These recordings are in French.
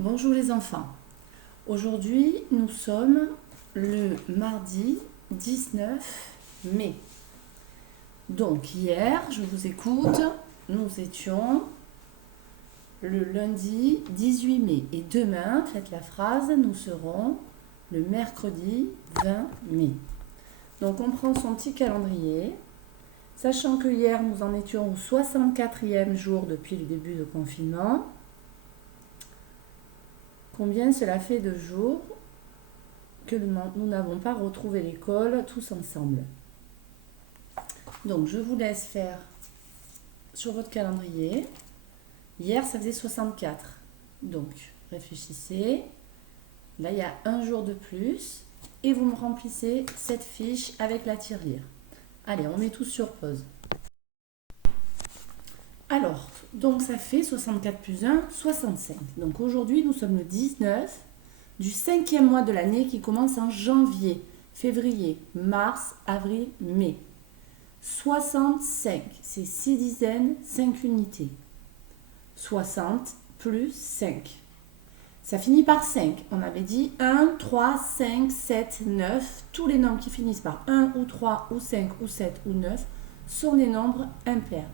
Bonjour les enfants. Aujourd'hui, nous sommes le mardi 19 mai. Donc hier, je vous écoute, nous étions le lundi 18 mai. Et demain, faites la phrase, nous serons le mercredi 20 mai. Donc on prend son petit calendrier, sachant que hier, nous en étions au 64e jour depuis le début du confinement. Combien cela fait de jours que nous n'avons pas retrouvé l'école tous ensemble? Donc, je vous laisse faire sur votre calendrier. Hier, ça faisait 64. Donc, réfléchissez. Là, il y a un jour de plus. Et vous me remplissez cette fiche avec la tirelire. Allez, on met tout sur pause. Alors, donc ça fait 64 plus 1, 65. Donc aujourd'hui, nous sommes le 19 du 5e mois de l'année qui commence en janvier, février, mars, avril, mai. 65, c'est 6 dizaines, 5 unités. 60 plus 5. Ça finit par 5. On avait dit 1, 3, 5, 7, 9. Tous les nombres qui finissent par 1 ou 3 ou 5 ou 7 ou 9 sont des nombres impairs.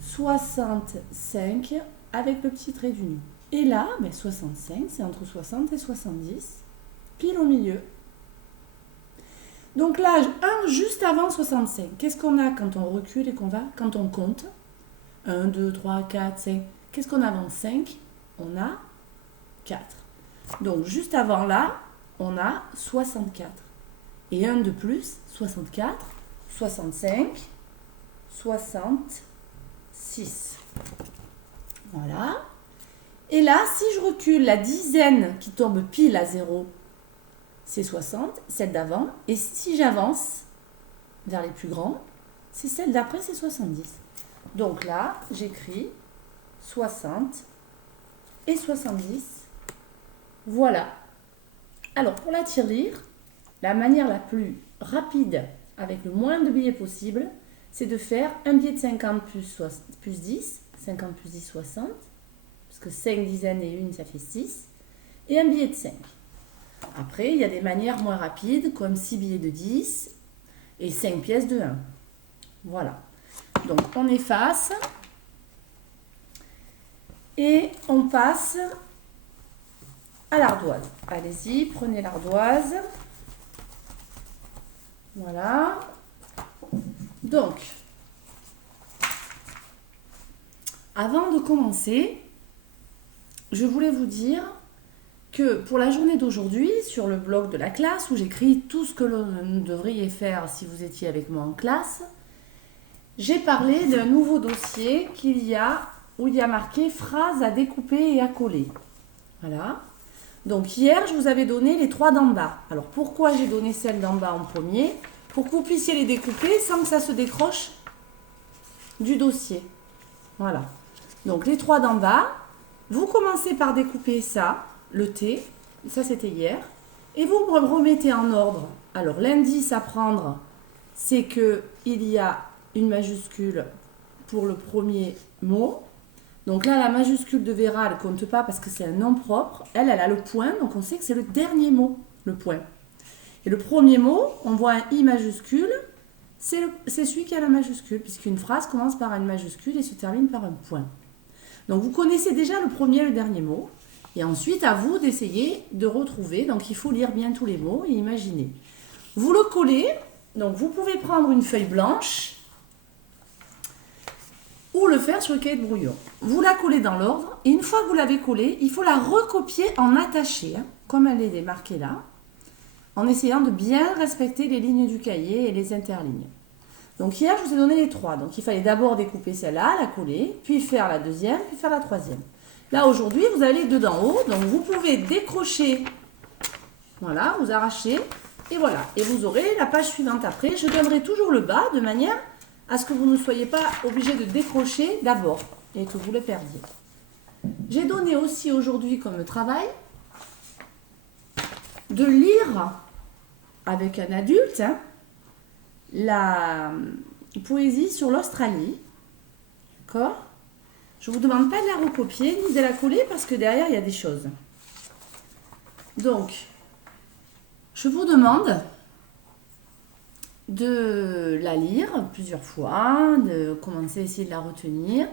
65 avec le petit trait d'union. Et là, 65, c'est entre 60 et 70, pile au milieu. Donc l'âge 1 juste avant 65. Qu'est-ce qu'on a quand on recule et quand on compte 1, 2, 3, 4, 5. Qu'est-ce qu'on a avant 5? On a 4. Donc juste avant là, on a 64. Et 1 de plus, 64, 65, 60. 6. Voilà. Et là, si je recule la dizaine qui tombe pile à 0, c'est 60, celle d'avant. Et si j'avance vers les plus grands, c'est celle d'après, c'est 70. Donc là, j'écris 60 et 70. Voilà. Alors, pour la tirelire, la manière la plus rapide, avec le moins de billets possible, c'est de faire un billet de 50 plus 10, 50 plus 10, 60, parce que 5 dizaines et 1, ça fait 6, et un billet de 5. Après, il y a des manières moins rapides, comme 6 billets de 10 et 5 pièces de 1. Voilà. Donc, on efface et on passe à l'ardoise. Allez-y, prenez l'ardoise. Voilà. Donc, avant de commencer, je voulais vous dire que pour la journée d'aujourd'hui, sur le blog de la classe, où j'écris tout ce que vous devriez faire si vous étiez avec moi en classe, j'ai parlé d'un nouveau dossier où il y a marqué phrases à découper et à coller. Voilà. Donc hier, je vous avais donné les 3 d'en bas. Alors pourquoi j'ai donné celle d'en bas en premier? Pour que vous puissiez les découper sans que ça se décroche du dossier. Voilà. Donc les 3 d'en bas, vous commencez par découper ça, le T, ça c'était hier, et vous remettez en ordre. Alors l'indice à prendre, c'est qu'il y a une majuscule pour le premier mot. Donc là, la majuscule de Vera, elle ne compte pas parce que c'est un nom propre. Elle a le point, donc on sait que c'est le dernier mot, le point. Et le premier mot, on voit un I majuscule, c'est celui qui a la majuscule, puisqu'une phrase commence par une majuscule et se termine par un point. Donc vous connaissez déjà le premier et le dernier mot, et ensuite à vous d'essayer de retrouver, donc il faut lire bien tous les mots et imaginer. Vous le collez, donc vous pouvez prendre une feuille blanche, ou le faire sur le cahier de brouillon. Vous la collez dans l'ordre, et une fois que vous l'avez collée, il faut la recopier en attaché, comme elle est marquée là, en essayant de bien respecter les lignes du cahier et les interlignes. Donc hier, je vous ai donné les 3. Donc il fallait d'abord découper celle-là, la coller, puis faire la deuxième, puis faire la troisième. Là, aujourd'hui, vous avez les 2 d'en haut. Donc vous pouvez décrocher, voilà, vous arrachez, et voilà. Et vous aurez la page suivante après. Je donnerai toujours le bas, de manière à ce que vous ne soyez pas obligé de décrocher d'abord, et que vous le perdiez. J'ai donné aussi aujourd'hui comme travail de lire avec un adulte la poésie sur l'Australie. D'accord? Je ne vous demande pas de la recopier ni de la coller parce que derrière, il y a des choses. Donc, je vous demande de la lire plusieurs fois, de commencer à essayer de la retenir.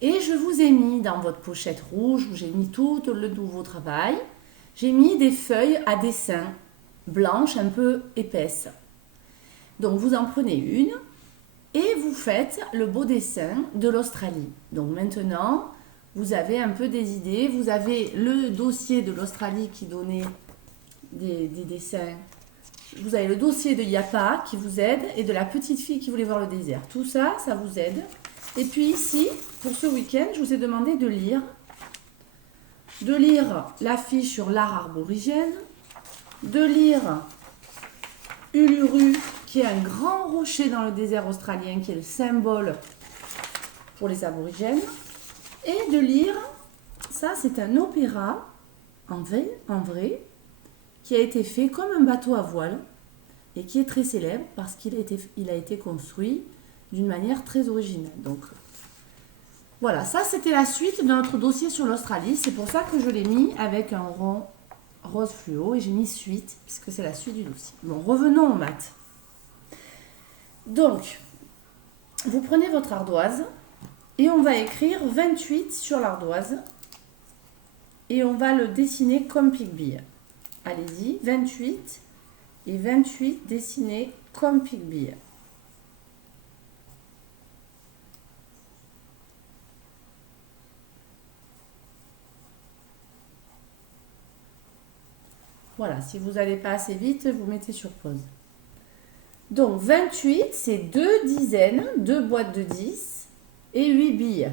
Et je vous ai mis dans votre pochette rouge où j'ai mis tout le nouveau travail, j'ai mis des feuilles à dessin blanches un peu épaisses. Donc vous en prenez une et vous faites le beau dessin de l'Australie. Donc maintenant, vous avez un peu des idées. Vous avez le dossier de l'Australie qui donnait des dessins. Vous avez le dossier de Yapa qui vous aide et de la petite fille qui voulait voir le désert. Tout ça, ça vous aide. Et puis ici, pour ce week-end, je vous ai demandé de lire l'affiche sur l'art aborigène, de lire Uluru, qui est un grand rocher dans le désert australien, qui est le symbole pour les aborigènes, et de lire, ça c'est un opéra en vrai, qui a été fait comme un bateau à voile, et qui est très célèbre parce qu'il a été construit d'une manière très originale. Donc voilà, ça c'était la suite de notre dossier sur l'Australie. C'est pour ça que je l'ai mis avec un rond rose fluo et j'ai mis suite, puisque c'est la suite du dossier. Bon, revenons aux maths. Donc, vous prenez votre ardoise et on va écrire 28 sur l'ardoise et on va le dessiner comme pique-bille. Allez-y, 28 et 28 dessinés comme pique-bille. Voilà, si vous n'allez pas assez vite, vous mettez sur pause. Donc 28, c'est 2 dizaines, 2 boîtes de 10 et 8 billes.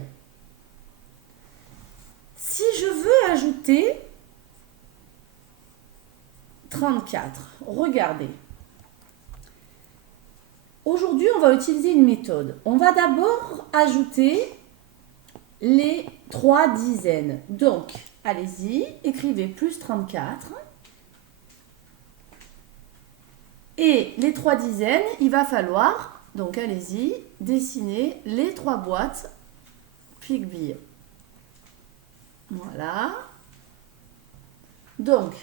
Si je veux ajouter 34, regardez. Aujourd'hui, on va utiliser une méthode. On va d'abord ajouter les 3 dizaines. Donc, allez-y, écrivez plus 34. Et les 3 dizaines, il va falloir, donc allez-y, dessiner les 3 boîtes pique-bille. Voilà. Donc,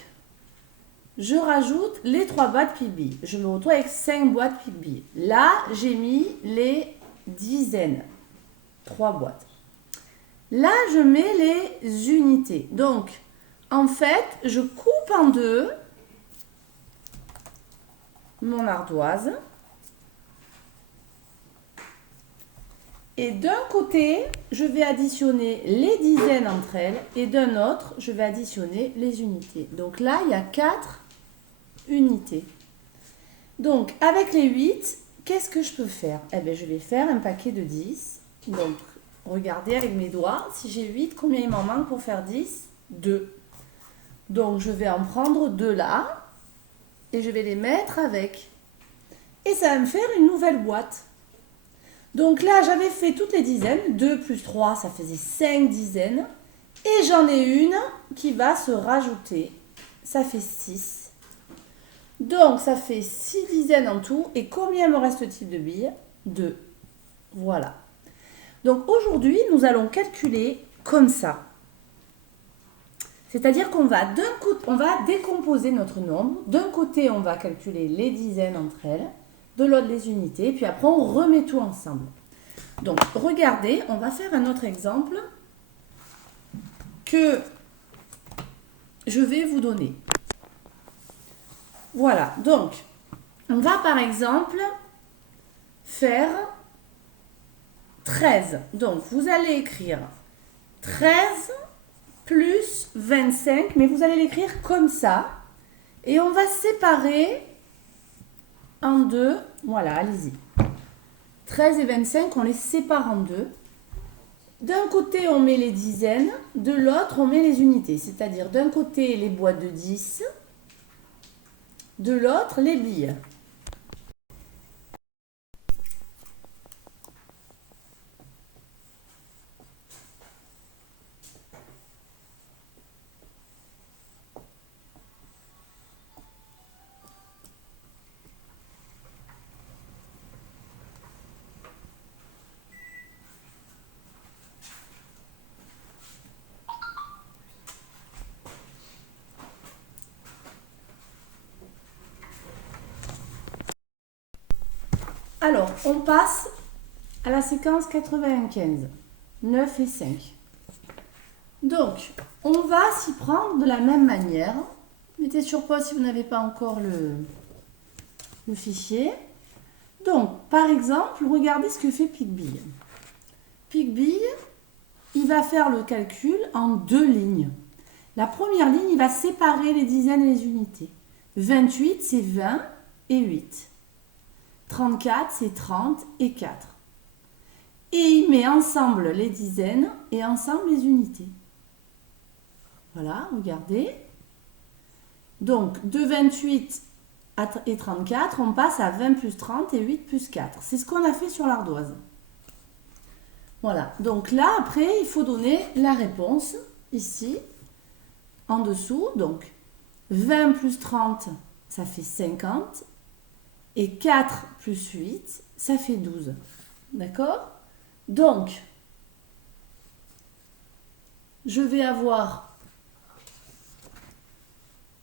je rajoute les 3 boîtes pique-bille. Je me retrouve avec 5 boîtes pique-bille. Là, j'ai mis les dizaines. 3 boîtes. Là, je mets les unités. Donc, en fait, je coupe en deux mon ardoise. Et d'un côté, je vais additionner les dizaines entre elles et d'un autre, je vais additionner les unités. Donc là, il y a 4 unités. Donc, avec les 8, qu'est-ce que je peux faire? Eh bien, je vais faire un paquet de 10. Donc, regardez avec mes doigts, si j'ai 8, combien il m'en manque pour faire 10? 2. Donc, je vais en prendre 2 là et je vais les mettre avec. Et ça va me faire une nouvelle boîte. Donc là, j'avais fait toutes les dizaines. 2 plus 3, ça faisait 5 dizaines. Et j'en ai une qui va se rajouter. Ça fait 6. Donc, ça fait 6 dizaines en tout. Et combien me reste-t-il de billes? 2. Voilà. Donc, aujourd'hui, nous allons calculer comme ça. C'est-à-dire qu'on va décomposer notre nombre. D'un côté, on va calculer les dizaines entre elles. De l'autre, les unités. Puis après, on remet tout ensemble. Donc, regardez, on va faire un autre exemple que je vais vous donner. Voilà, donc, on va par exemple faire 13. Donc, vous allez écrire 13 plus 25, mais vous allez l'écrire comme ça. Et on va séparer en deux. Voilà, allez-y. 13 et 25, on les sépare en deux. D'un côté, on met les dizaines, de l'autre, on met les unités. C'est-à-dire d'un côté, les boîtes de 10, de l'autre, les billes. Alors, on passe à la séquence 95, 9 et 5. Donc, on va s'y prendre de la même manière. Mettez sur pause si vous n'avez pas encore le fichier. Donc, par exemple, regardez ce que fait Picbille. Picbille, il va faire le calcul en 2 lignes. La première ligne, il va séparer les dizaines et les unités. 28, c'est 20 et 8. 34, c'est 30 et 4. Et il met ensemble les dizaines et ensemble les unités. Voilà, regardez. Donc, de 28 et 34, on passe à 20 plus 30 et 8 plus 4. C'est ce qu'on a fait sur l'ardoise. Voilà, donc là, après, il faut donner la réponse, ici, en dessous. Donc, 20 plus 30, ça fait 50. Et 4 plus 8, ça fait 12. D'accord? Donc, je vais avoir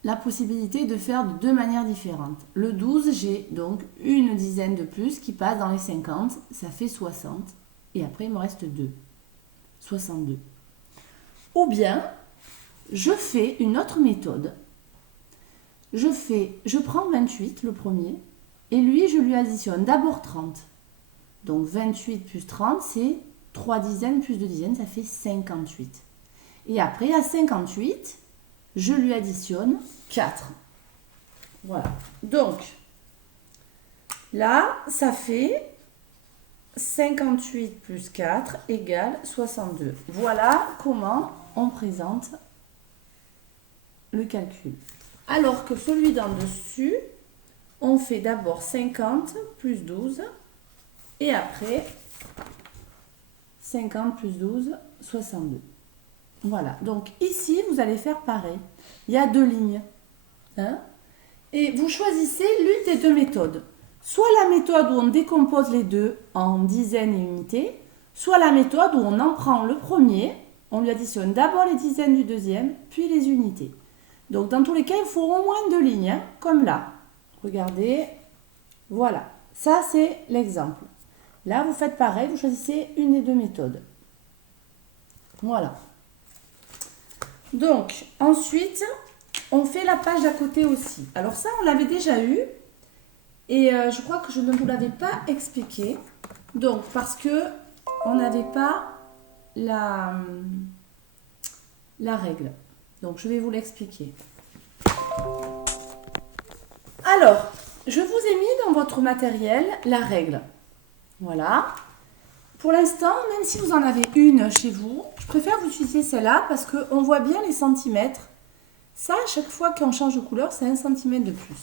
la possibilité de faire de 2 manières différentes. Le 12, j'ai donc une dizaine de plus qui passe dans les 50, ça fait 60. Et après, il me reste 2. 62. Ou bien, je fais une autre méthode. Je prends 28, le premier, et lui, je lui additionne d'abord 30. Donc 28 plus 30, c'est 3 dizaines plus 2 dizaines, ça fait 58. Et après, à 58, je lui additionne 4. Voilà. Donc, là, ça fait 58 plus 4 égale 62. Voilà comment on présente le calcul. Alors que celui d'en dessus, on fait d'abord 50 plus 12 et après 50 plus 12, 62. Voilà, donc ici, vous allez faire pareil. Il y a 2 lignes. Hein? Et vous choisissez l'une des 2 méthodes. Soit la méthode où on décompose les deux en dizaines et unités, soit la méthode où on en prend le premier, on lui additionne d'abord les dizaines du deuxième, puis les unités. Donc dans tous les cas, il faut au moins 2 lignes, hein, comme là. Regardez, voilà. Ça, c'est l'exemple. Là, vous faites pareil, vous choisissez une des 2 méthodes. Voilà. Donc, ensuite, on fait la page d'à côté aussi. Alors ça, on l'avait déjà eu. Et je crois que je ne vous l'avais pas expliqué. Donc, parce que on n'avait pas la règle. Donc, je vais vous l'expliquer. Alors, je vous ai mis dans votre matériel la règle. Voilà. Pour l'instant, même si vous en avez une chez vous, je préfère vous utiliser celle-là parce qu'on voit bien les centimètres. Ça, à chaque fois qu'on change de couleur, c'est 1 centimètre de plus.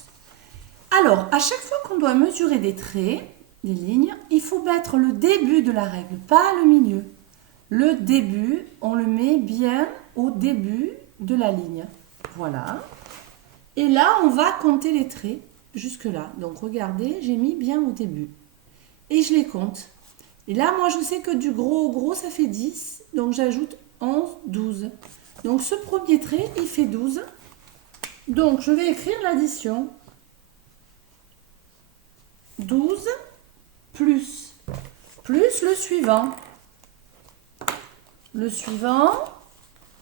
Alors, à chaque fois qu'on doit mesurer des traits, des lignes, il faut mettre le début de la règle, pas le milieu. Le début, on le met bien au début de la ligne. Voilà. Et là, on va compter les traits jusque-là. Donc, regardez, j'ai mis bien au début. Et je les compte. Et là, moi, je sais que du gros au gros, ça fait 10. Donc, j'ajoute 11, 12. Donc, ce premier trait, il fait 12. Donc, je vais écrire l'addition. 12 plus le suivant. Le suivant,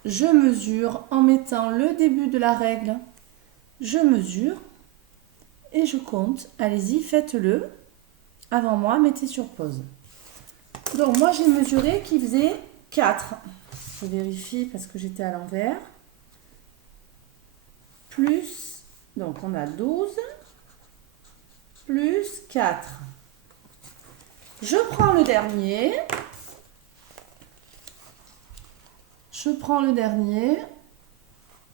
je mesure en mettant le début de la règle. Je mesure et je compte. Allez-y, faites-le. Avant moi, mettez sur pause. Donc, moi, j'ai mesuré qu'il faisait 4. Je vérifie parce que j'étais à l'envers. Plus, donc on a 12. Plus 4. Je prends le dernier. Je prends le dernier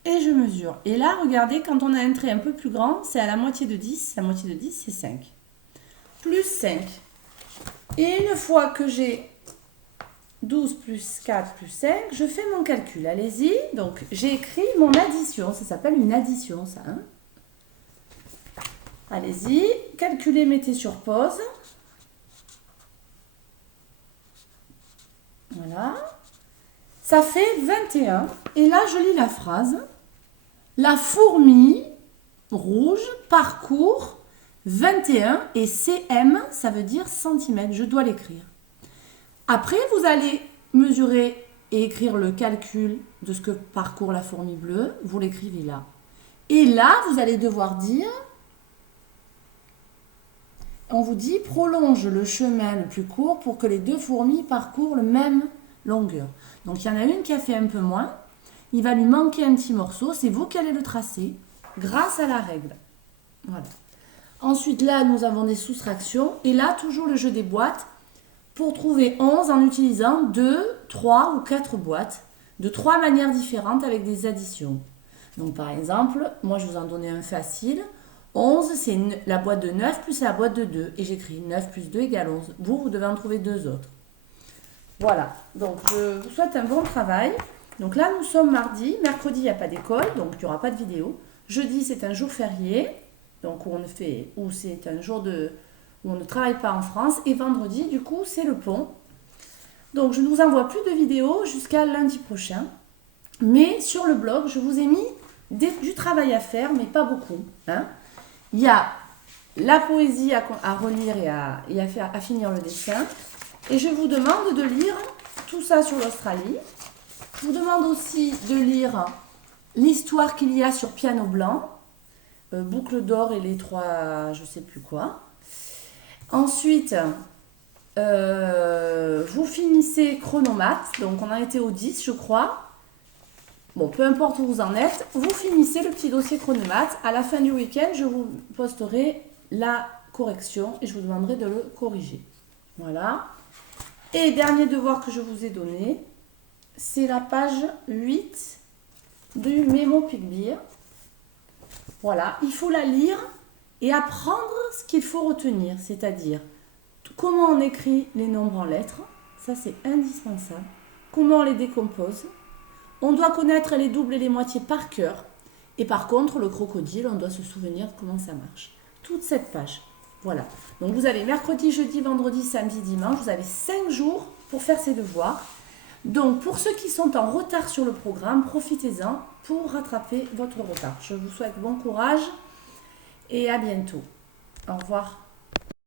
et je mesure. Et là, regardez, quand on a un trait un peu plus grand, c'est à la moitié de 10. La moitié de 10, c'est 5. Plus 5. Et une fois que j'ai 12 plus 4 plus 5, je fais mon calcul. Allez-y. Donc, j'ai écrit mon addition. Ça s'appelle une addition, ça. Hein? Allez-y. Calculez, mettez sur pause. Voilà. Ça fait 21. Et là, je lis la phrase. La fourmi rouge parcourt 21 et cm, ça veut dire centimètres. Je dois l'écrire. Après, vous allez mesurer et écrire le calcul de ce que parcourt la fourmi bleue. Vous l'écrivez là. Et là, vous allez devoir dire, on vous dit, prolonge le chemin le plus court pour que les deux fourmis parcourent la même longueur. Donc, il y en a une qui a fait un peu moins. Il va lui manquer un petit morceau. C'est vous qui allez le tracer grâce à la règle. Voilà. Ensuite, là, nous avons des soustractions. Et là, toujours le jeu des boîtes pour trouver 11 en utilisant 2, 3 ou 4 boîtes de 3 manières différentes avec des additions. Donc, par exemple, moi, je vous en donnais un facile. 11, c'est la boîte de 9 plus la boîte de 2. Et j'écris 9 plus 2 égale 11. Vous devez en trouver 2 autres. Voilà. Donc, je vous souhaite un bon travail. Donc là, nous sommes mardi. Mercredi, il n'y a pas d'école, donc il n'y aura pas de vidéo. Jeudi, c'est un jour férié, donc où c'est un jour où on ne travaille pas en France. Et vendredi, du coup, c'est le pont. Donc, je ne vous envoie plus de vidéos jusqu'à lundi prochain. Mais sur le blog, je vous ai mis du travail à faire, mais pas beaucoup. Hein. Il y a la poésie à relire et à finir le dessin. Et je vous demande de lire tout ça sur l'Australie. Je vous demande aussi de lire l'histoire qu'il y a sur Piano Blanc, Boucle d'or et les 3, je sais plus quoi. Ensuite, vous finissez Chronomate, donc on a été au 10, je crois. Bon, peu importe où vous en êtes, vous finissez le petit dossier Chronomate. À la fin du week-end, je vous posterai la correction et je vous demanderai de le corriger. Voilà. Et dernier devoir que je vous ai donné, c'est la page 8 du Mémo Picbeer. Voilà, il faut la lire et apprendre ce qu'il faut retenir, c'est-à-dire comment on écrit les nombres en lettres, ça c'est indispensable, comment on les décompose. On doit connaître les doubles et les moitiés par cœur. Et par contre, le crocodile, on doit se souvenir de comment ça marche. Toute cette page. Voilà. Donc vous avez mercredi, jeudi, vendredi, samedi, dimanche. Vous avez 5 jours pour faire ces devoirs. Donc, pour ceux qui sont en retard sur le programme, profitez-en pour rattraper votre retard. Je vous souhaite bon courage et à bientôt. Au revoir.